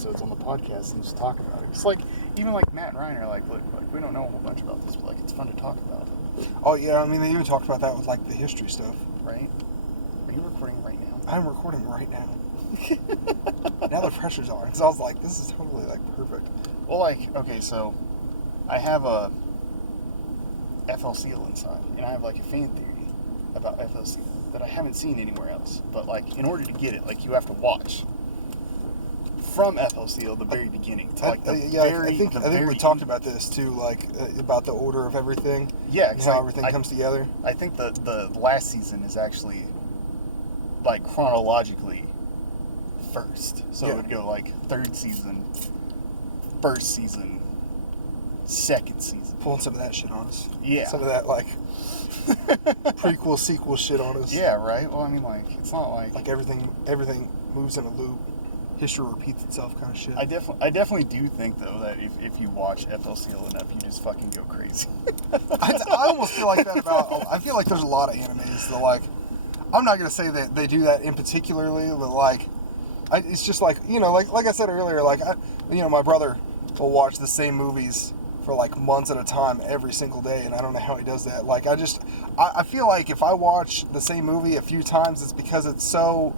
episodes on the podcast and just talk about it. It's like, even like Matt and Ryan are like, look, like, we don't know a whole bunch about this, but like, it's fun to talk about. Oh, yeah, I mean, they even talked about that with, like, the history stuff. Right? Are you recording right now? I'm recording right now. Now the pressure's on, because I was like, this is totally, like, perfect. Well, like, okay, so I have a FL Seal inside, and I have, like, a fan theory about FL Seal that I haven't seen anywhere else. But, like, in order to get it, like, you have to watch from FL Seal the very beginning to, like, the I think we talked about this, too, like, about the order of everything. Yeah, and how everything comes together. I think the last season is actually, like, chronologically first. So it would go, like, third season, first season, second season. Pulling some of that shit on us. Yeah. Some of that, like, prequel, sequel shit on us. Yeah, right? Well, I mean, like, it's not like... Like, everything moves in a loop. History repeats itself kind of shit. I definitely do think, though, that if you watch FL Seal enough, you just fucking go crazy. I almost feel like that about... I feel like there's a lot of animes that, like... I'm not going to say that they do that in particularly, but, like... it's just like, you know, like I said earlier, like, my brother will watch the same movies for, like, months at a time every single day, and I don't know how he does that. Like, I feel like if I watch the same movie a few times, it's because it's so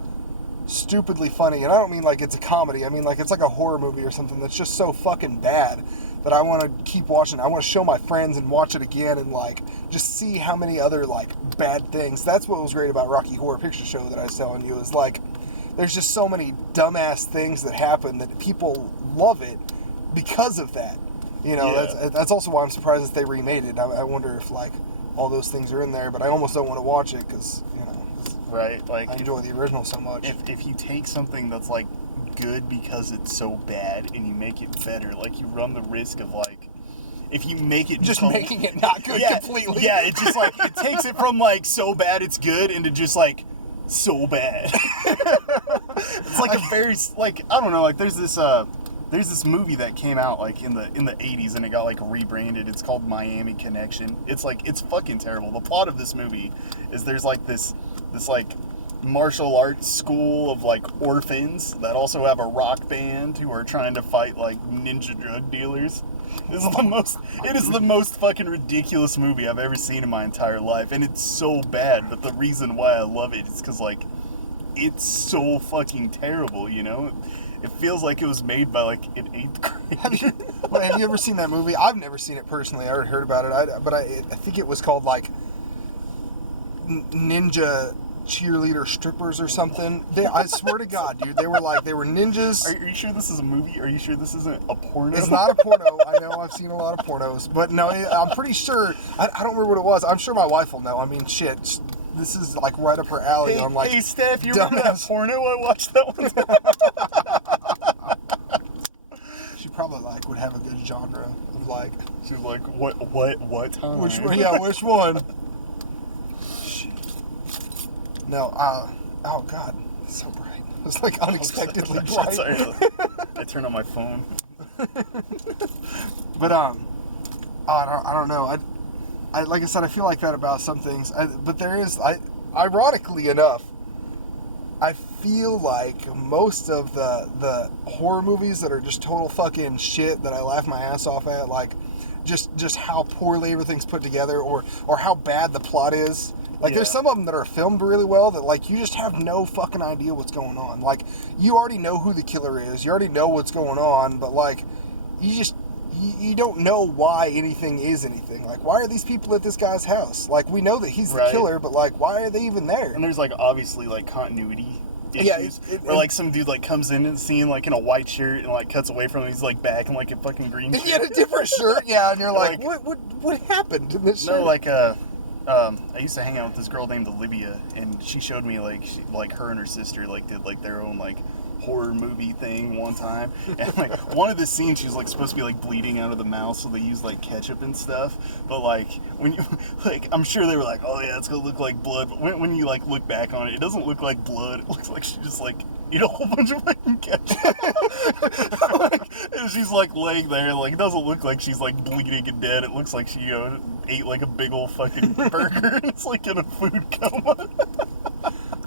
stupidly funny. And I don't mean like it's a comedy. I mean like it's like a horror movie or something that's just so fucking bad that I want to keep watching. I want to show my friends and watch it again and, like, just see how many other, like, bad things. That's what was great about Rocky Horror Picture Show that I was telling you, is, like, there's just so many dumbass things that happen that people love it because of that. You know, yeah. That's also why I'm surprised that they remade it. I wonder if, like, all those things are in there, but I almost don't want to watch it because, you know, right? Like, I enjoy the original so much. If you take something that's, like, good because it's so bad and you make it better, like, you run the risk of, like, if you make it just making it not good completely. Yeah, it's just like, it takes it from, like, so bad it's good into just, like, so bad. It's like a very, like, I don't know, like, there's this movie that came out, like, in the 80s, and it got, like, rebranded. It's called Miami Connection. It's, like, it's fucking terrible. The plot of this movie is there's, like, this like, martial arts school of, like, orphans that also have a rock band who are trying to fight, like, ninja drug dealers. It is the most fucking ridiculous movie I've ever seen in my entire life, and it's so bad, but the reason why I love it is because, like, it's so fucking terrible, you know? It feels like it was made by, like, an 8th grader. Have you ever seen that movie? I've never seen it personally. I already heard about it, but I think it was called, like, Ninja Cheerleader Strippers or something. I swear to God, dude, they were ninjas. Are you sure this is a movie? Are you sure this isn't a porno? It's not a porno. I know, I've seen a lot of pornos, but no, I'm pretty sure. I don't remember what it was. I'm sure my wife will know. I mean, shit, this is like right up her alley. On like, hey, Steph, you remember that porno I watched that one time? She probably like would have a good genre of like. She's like, what time? Which one? Yeah, which one? No, oh God, it's so bright. It's like unexpectedly bright. Sorry, I turned on my phone. But I don't know. I like I said, I feel like that about some things. But there is, ironically enough, I feel like most of the horror movies that are just total fucking shit that I laugh my ass off at, like just how poorly everything's put together, or how bad the plot is. Like, there's some of them that are filmed really well that, like, you just have no fucking idea what's going on. Like, you already know who the killer is. You already know what's going on, but, like, you don't know why anything is anything. Like, why are these people at this guy's house? Like, we know that he's the killer, but, like, why are they even there? And there's, like, obviously, like, continuity issues. Or, like, some dude, like, comes in and scene, like, in a white shirt and, like, cuts away from him. He's, like, back in, like, a fucking green shirt. He had a different shirt, and you're like, what happened in this shirt? No, like, I used to hang out with this girl named Olivia, and she showed me, like, her and her sister, like, did, like, their own, like, horror movie thing one time. And, like, one of the scenes, she was, like, supposed to be, like, bleeding out of the mouth, so they used, like, ketchup and stuff. But, like, when you, like, I'm sure they were like, oh, yeah, it's gonna look like blood. But when you, like, look back on it, it doesn't look like blood. It looks like she just, like, ate a whole bunch of fucking ketchup. Like, and she's, like, laying there. Like, it doesn't look like she's, like, bleeding and dead. It looks like she, you know, ate, like, a big old fucking burger. And it's, like, in a food coma.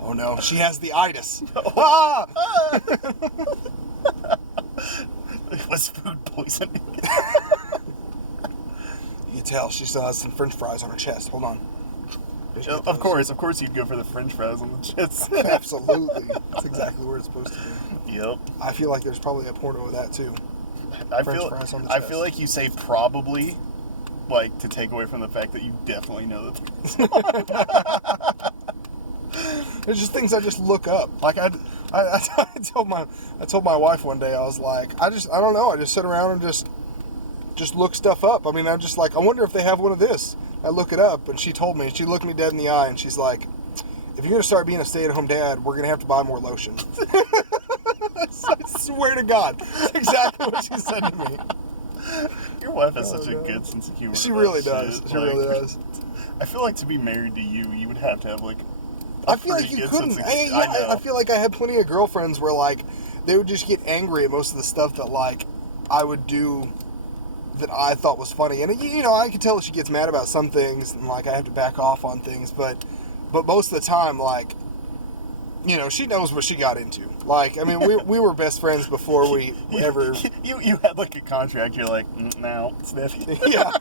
Oh, no. She has the itis. Ah! was food poisoning. You can tell she still has some French fries on her chest. Hold on. Of course you'd go for the French fries on the chest. Absolutely. That's exactly where it's supposed to be. Yep. I feel like there's probably a porno of that too. French fries on the I chest. feel like you say probably, like, to take away from the fact that you definitely know that. There's just things I just look up. Like I told my wife one day, I was like, I don't know. I just sit around and just look stuff up. I mean, I'm just like, I wonder if they have one of this. I look it up, and she told me, she looked me dead in the eye, and she's like, if you're gonna start being a stay-at-home dad, we're gonna have to buy more lotion. I swear to God, that's exactly what she said to me. Your wife has such a good sense of humor. She about really shit. does. She really does. I feel like to be married to you, you would have to have like. I feel like you couldn't. I feel like I had plenty of girlfriends where like they would just get angry at most of the stuff that like I would do that I thought was funny, and you know I could tell she gets mad about some things, and like I have to back off on things, but most of the time, like, you know, she knows what she got into. Like, I mean, we were best friends before we ever. You had like a contract. You're like, now, Steffi. Yeah.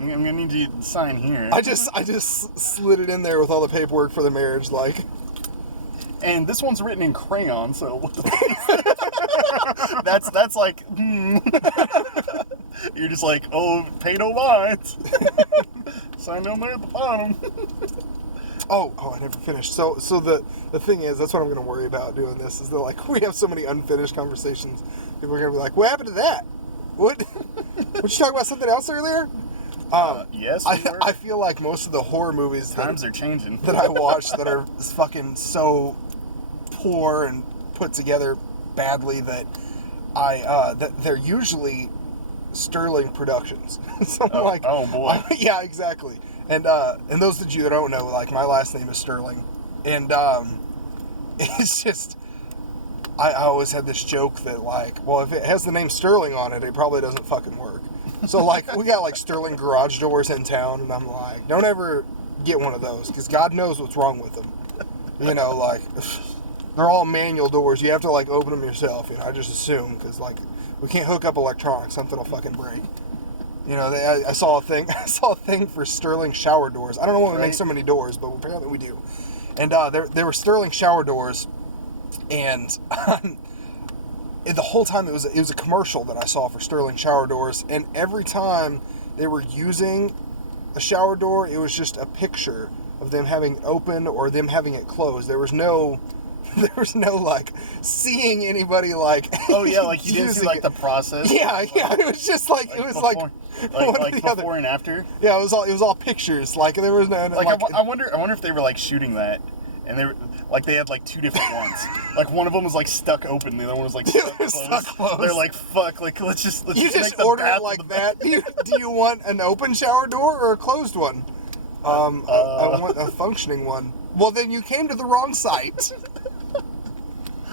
I'm gonna need you to sign here. I just slid it in there with all the paperwork for the marriage, like. And this one's written in crayon, so what the that's like. You're just like, oh, pay no minds. Sign down there at the bottom. Oh, I never finished. So the thing is, that's what I'm going to worry about doing this, is that, like, we have so many unfinished conversations. People are going to be like, what happened to that? What? Would you talk about something else earlier? Yes, I feel like most of the horror movies times are changing that I watch that are fucking so poor and put together badly that that they're usually Sterling Productions. So I'm like, oh boy. Yeah, exactly. And those of you that don't know, like, my last name is Sterling, and it's just I always had this joke that, like, well, if it has the name Sterling on it, it probably doesn't fucking work. So, like, we got like Sterling garage doors in town, and I'm like, don't ever get one of those, because God knows what's wrong with them. You know, like, they're all manual doors. You have to, like, open them yourself. You know, I just assume, because, like, we can't hook up electronics. Something will fucking break. You know, I saw a thing. I saw a thing for Sterling shower doors. I don't know why we make so many doors, but apparently we do. And there were Sterling shower doors, and the whole time it was a commercial that I saw for Sterling shower doors, and every time they were using a shower door, it was just a picture of them having it open or them having it closed. There was no like seeing anybody like. Oh yeah, like you didn't see like the process. Yeah. It was just like it was before, like before other. and after. Yeah, it was all pictures. Like there was no. Like I wonder if they were like shooting that, and they had like two different ones. Like one of them was like stuck open, the other one was like stuck closed. They're like, fuck, like let's just you just make the order it like that. Do you want an open shower door or a closed one? I want a functioning one. Well, then you came to the wrong site.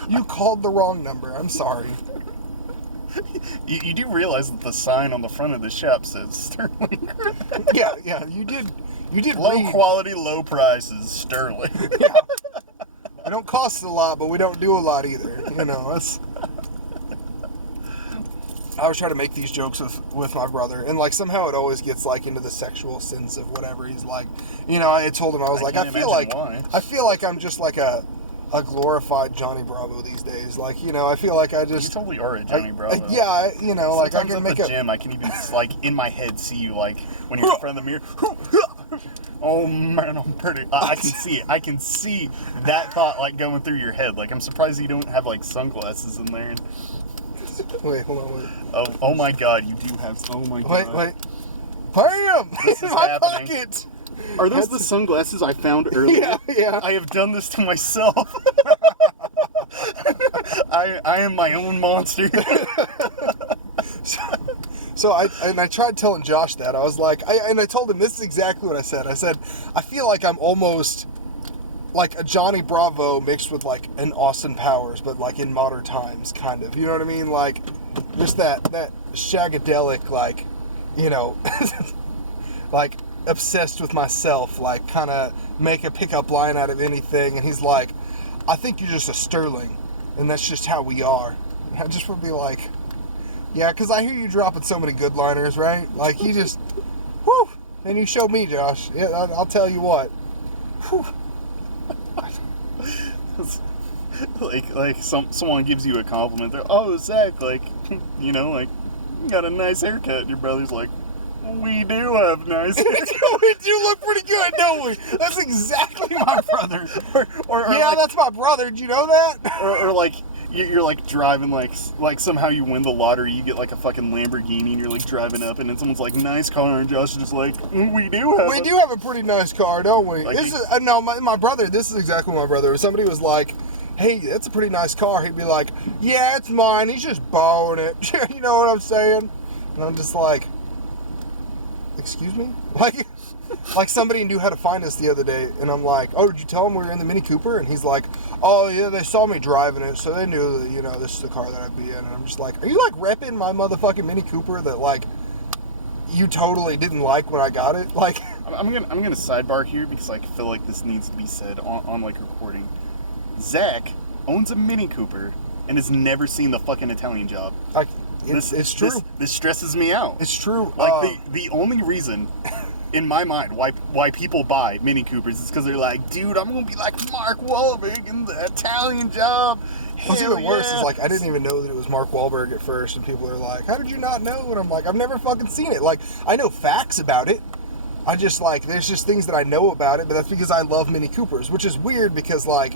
You called the wrong number. I'm sorry. You do realize that the sign on the front of the shop says Sterling. Yeah, you did Low quality, low prices, Sterling. Yeah. We don't cost a lot, but we don't do a lot either. You know, that's. I always try to make these jokes with my brother, and like somehow it always gets like into the sexual sense of whatever he's like. You know, I told him I was like, I feel like I'm just like a glorified Johnny Bravo these days. Like, you know, I feel like I just. You totally are a Johnny Bravo. Yeah, you know, like sometimes I can at make the gym, I can even like in my head see you like when you're in front of the mirror. Oh man, I'm pretty. I can see it. I can see that thought like going through your head. Like I'm surprised you don't have like sunglasses in there. Wait, hold on, wait. Oh my God, you do have. Oh my God. Wait. Bam! This in is my happening. pocket. Are those the sunglasses I found earlier? Yeah. I have done this to myself. I am my own monster. So I tried telling Josh that. I was like, I told him this is exactly what I said. I said, I feel like I'm almost like a Johnny Bravo mixed with like an Austin Powers, but like in modern times, kind of. You know what I mean? Like just that shagadelic, like, you know, like obsessed with myself, like kind of make a pickup line out of anything. And he's like, I think you're just a Sterling, and that's just how we are. And I just would be like, Yeah, because I hear you dropping so many good liners, right? Like, you just, whew. And you showed me, Josh. Yeah, I'll tell you what. Whew. like someone gives you a compliment. They're, oh, Zach, like, you know, like, you got a nice haircut. And your brother's like, we do have nice haircuts. We do look pretty good, don't we? That's exactly my brother. Or Yeah, like, that's my brother. Did you know that? or like you're like driving like somehow you win the lottery, you get like a fucking Lamborghini and you're like driving up and then someone's like, nice car, and Josh is just like, we do have We do have a pretty nice car, don't we? Like This is, no, my brother, this is exactly my brother. If somebody was like, hey, that's a pretty nice car, he'd be like, yeah, it's mine. He's just borrowing it. You know what I'm saying? And I'm just like, excuse me? Like somebody knew how to find us the other day, and I'm like, oh, did you tell them we were in the Mini Cooper? And he's like, oh, yeah, they saw me driving it, so they knew that, you know, this is the car that I'd be in. And I'm just like, are you, like, repping my motherfucking Mini Cooper that, like, you totally didn't like when I got it? Like, I'm gonna sidebar here because like, I feel like this needs to be said on like recording. Zach owns a Mini Cooper and has never seen the fucking Italian Job. it's true. This stresses me out. It's true. Like the only reason, in my mind, why people buy Mini Coopers is because they're like, dude, I'm gonna be like Mark Wahlberg in the Italian Job. What's Hell even worse yeah. is like I didn't even know that it was Mark Wahlberg at first, and people are like, "How did you not know?" And I'm like, "I've never fucking seen it. Like I know facts about it. I just like there's just things that I know about it, but that's because I love Mini Coopers, which is weird because like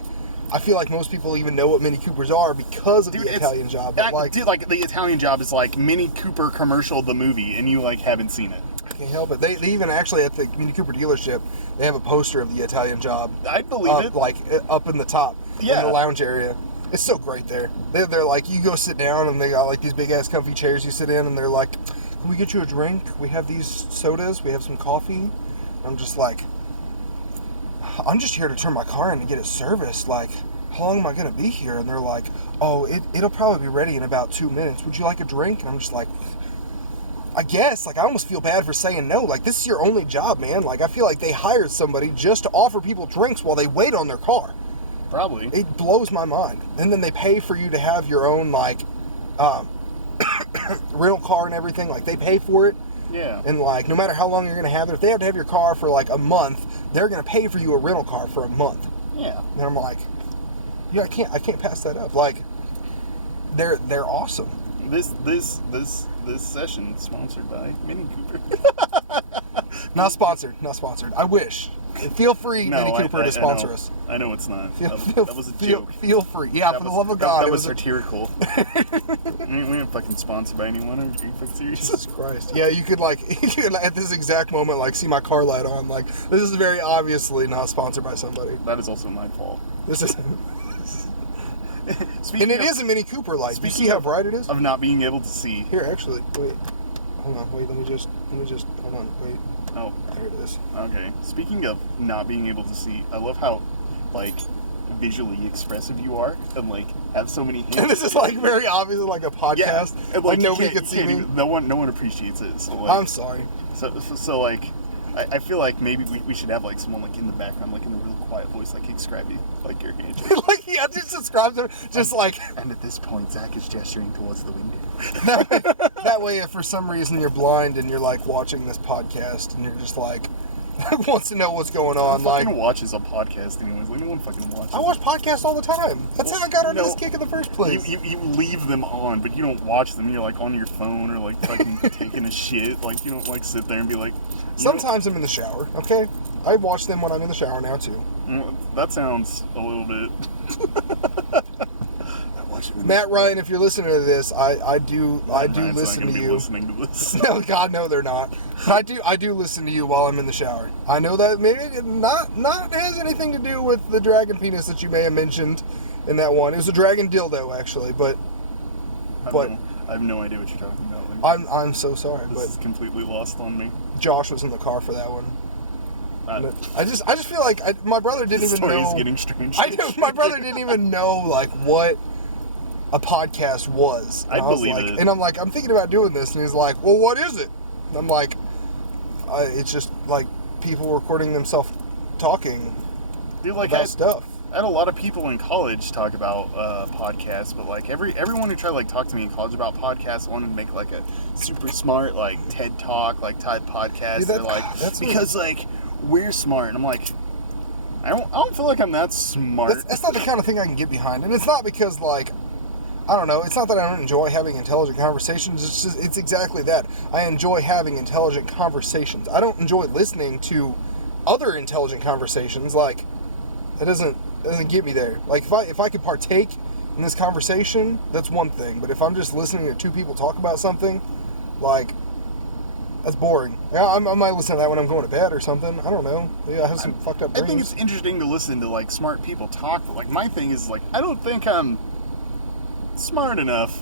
I feel like most people even know what Mini Coopers are because of Dude, the it's- Italian Job. But like dude, like the Italian Job is like Mini Cooper commercial the movie, and you like haven't seen it. I can't help it. They even actually at the Mini Cooper dealership they have a poster of the Italian Job. I believe it. Like up in the top Yeah. in the lounge area. It's so great there. They're like, you go sit down and they got like these big ass comfy chairs you sit in and they're like, can we get you a drink? We have these sodas. We have some coffee. I'm just like, I'm just here to turn my car in and get it serviced. Like, how long am I going to be here? And they're like, oh, it'll probably be ready in about 2 minutes. Would you like a drink? And I'm just like, I guess. Like, I almost feel bad for saying no. Like, this is your only job, man. Like, I feel like they hired somebody just to offer people drinks while they wait on their car. Probably. It blows my mind. And then they pay for you to have your own, like, rental car and everything. Like, they pay for it. Yeah. And, like, no matter how long you're going to have it, if they have to have your car for, like, a month, they're going to pay for you a rental car for a month. Yeah. And I'm like, yeah, I can't pass that up. Like, they're awesome. This session is sponsored by Mini Cooper. Not sponsored. I wish. Feel free, No, Mini Cooper, to sponsor know. us. I know it's not. Feel, That was a feel, joke. Feel free. Yeah, for the love of God. That it was a- satirical. We ain't fucking sponsored by anyone. Are you fucking serious? Jesus Christ. Yeah, you could like at this exact moment like see my car light on. Like this is very obviously not sponsored by somebody. That is also my fault. This is Speaking and it of, is a Mini Cooper light. You see speaking how of- bright it is? of not being able to see. Here, actually, wait. Hold on, wait, let me just hold on, wait. Oh, There it is. okay. Speaking of not being able to see, I love how, like, visually expressive you are, and like have so many. And this is like very obviously like a podcast. and, Like you nobody can't- could see you can't me. even- no one appreciates it. So like, I'm sorry. So like, I feel like maybe we should have like someone like in the background, like in a real quiet voice, like describing like your hand. Like yeah, just subscribe to just like And at this point, Zach is gesturing towards the window. that way if for some reason you're blind and you're like watching this podcast and you're just like wants to know what's going on. Who Like fucking watches a podcast anyways? Like no one fucking watches. I watch podcasts all the time. That's how I got into No, this kick in the first place. You leave them on, but you don't watch them. You're like on your phone or like fucking taking a shit. Like you don't like sit there and be like. Sometimes I'm in the shower, okay? I watch them when I'm in the shower now too. That sounds a little bit. I watch them in Matt Ryan, if you're listening to this, I do Matt's listen not gonna to be you. listening to this. No, God, no, they're not. But I do listen to you while I'm in the shower. I know that maybe it not has anything to do with the dragon penis that you may have mentioned in that one. It was a dragon dildo actually, but I have no idea what you're talking about. Like, I'm so sorry, this but is completely lost on me. Josh was in the car for that one. Uh, I just feel like my brother didn't This even story know. is getting strange. I know my brother didn't even know like what a podcast was. And I was believe like, it. And I'm like, I'm thinking about doing this, and he's like, well, what is it? And I'm like, it's just like people recording themselves talking Dude, like about stuff. I had a lot of people in college talk about podcasts, but like everyone who tried to like talk to me in college about podcasts wanted to make like a super smart like TED Talk like type podcast. Dude, They're like because like we're smart, and I'm like, I don't feel like I'm that smart. That's not the kind of thing I can get behind, and it's not because like, I don't know. It's not that I don't enjoy having intelligent conversations. It's just, it's exactly that. I enjoy having intelligent conversations. I don't enjoy listening to other intelligent conversations. Like, that doesn't get me there. Like, if I could partake in this conversation, that's one thing. But if I'm just listening to two people talk about something, like, that's boring. Yeah, I might listen to that when I'm going to bed or something. I don't know. Maybe I have some fucked up dreams. I think it's interesting to listen to like smart people talk, but like my thing is like I don't think I'm smart enough.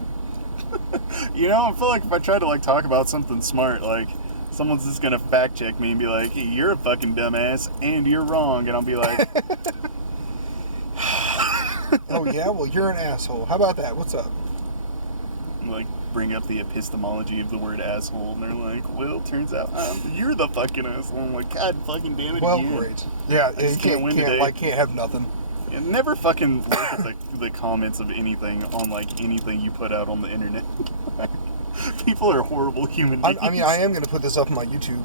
You know, I feel like if I try to like talk about something smart, like someone's just gonna fact check me and be like, hey, you're a fucking dumbass and you're wrong, and I'll be like, oh yeah, well you're an asshole. How about that? What's up? like bring up the epistemology of the word asshole, and they're like, well, turns out you're the fucking asshole. I'm like, God fucking damn it. Well, again. great. Yeah, I just can't win today. Can't have nothing. And never fucking look at the comments of anything on like anything you put out on the internet. People are horrible human beings. I mean, I am going to put this up on my YouTube.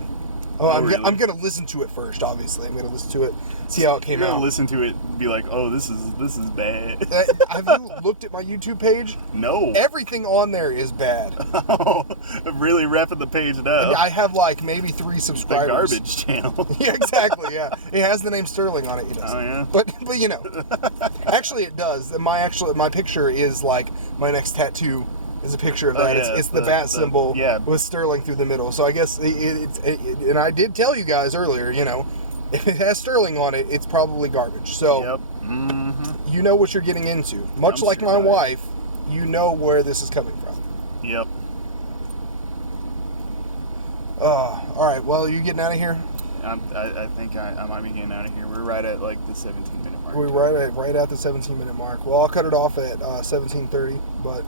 Really? I'm going to listen to it first, obviously. I'm going to listen to it, see how it came You're gonna out. listen to it and be like, oh, this is bad. Have you looked at my YouTube page? No. Everything on there is bad. Oh, I'm really wrapping the page up. I have like maybe 3 The subscribers. garbage channel. Yeah, exactly. Yeah, it has the name Sterling on it. It does. Oh yeah. But you know, actually it does. My picture is like my next tattoo is a picture of that. Yeah, It's the bat symbol yeah. with Sterling through the middle. So I guess and I did tell you guys earlier, you know, if it has Sterling on it, it's probably garbage. So Yep. Mm-hmm. you know what you're getting into. Much I'm like sure my I- wife, you know where this is coming from. Yep. All right. Well, are you getting out of here? I think I might be getting out of here. We're right at like the 17-minute mark. We're right at the 17-minute mark. Well, I'll cut it off at 17:30. But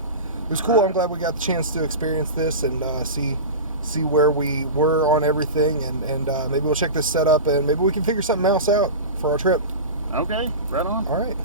it was cool. I'm glad we got the chance to experience this and see where we were on everything, and maybe we'll check this setup and maybe we can figure something else out for our trip. Okay, right on. All right.